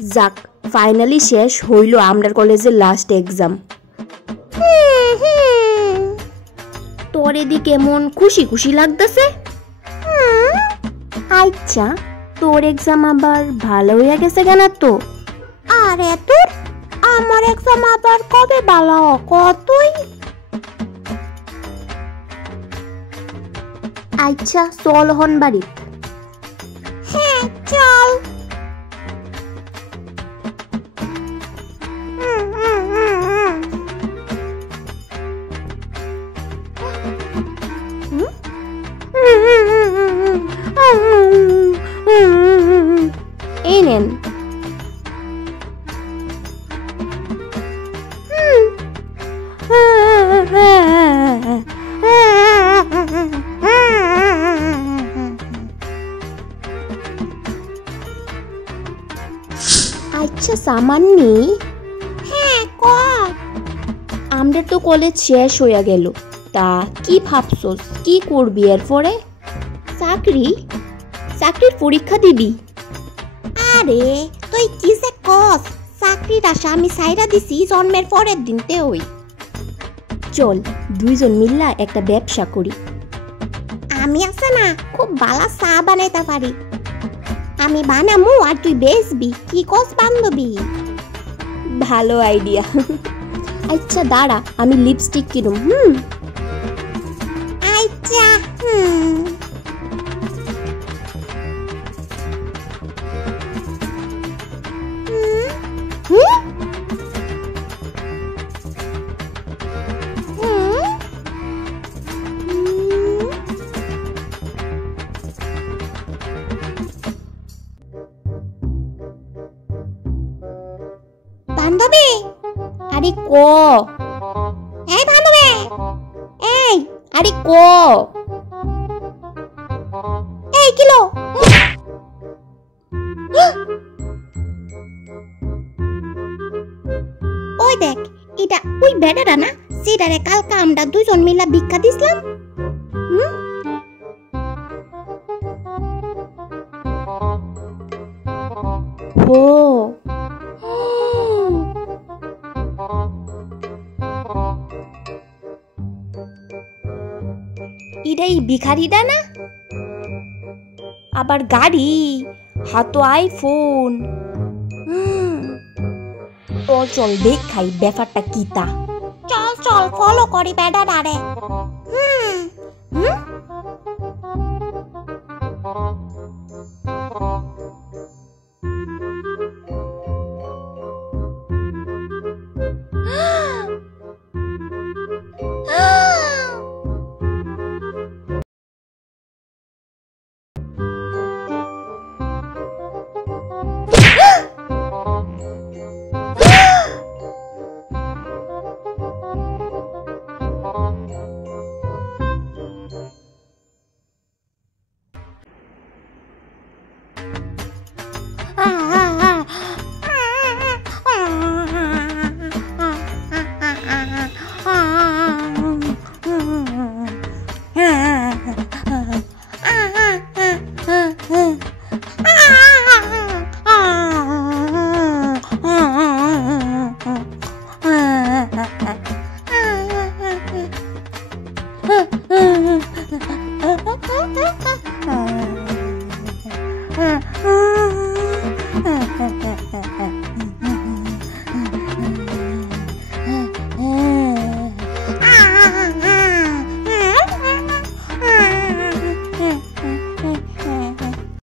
যাক, ফাইনালি শেষ হইল আমরার কলেজের লাস্ট এক্সাম। তোর এদিকে কেমন খুশি খুশি লাগতেছে? আচ্ছা, তোর এক্সাম আবার ভালো হয়ে গেছে কেন তো? আরে তোর আমার এক্সাম আবার কবে ভালো কতই? আচ্ছা চল হন বাড়ি। হ্যাঁ চল। এই নেন। আচ্ছা সামান্নি, হ্যাঁ ক, আমাদের তো কলেজ শেষ হয়ে গেল, তা কি ভাবছস কি করবি এরপরে? চাকরির পরীক্ষা দিবি? আরে তুই কি যে কস, চাকরির আশা আমি সাইরা দিছি জন্মের পরের দিনতে হই। চল দুইজন মিল্লা একটা ব্যবসা করি। আমি আছে না খুব ভালো চা বানাইতে পারি, আমি বানামু আর তুই বেচবি, কি কস বান্ধবী? ভালো আইডিয়া। আচ্ছা দাঁড়া, আমি লিপস্টিক কিনুম। আচ্ছা বান্ধবী, আরে ক, এই বান্ধবী, এই আরে ক, এই কিলো, ওই দেখ এটা ওই বেটাটা না, সেটারে কালকে আমরা দুজন মিলা ভিক্ষা দিছিলাম। ও এটাই ভিখারিটা না? আবার গাড়ি, হাতো আইফোন। চল চল দেখাই ব্যাপারটা কি তা। চল চল ফলো করি বেটাটারে।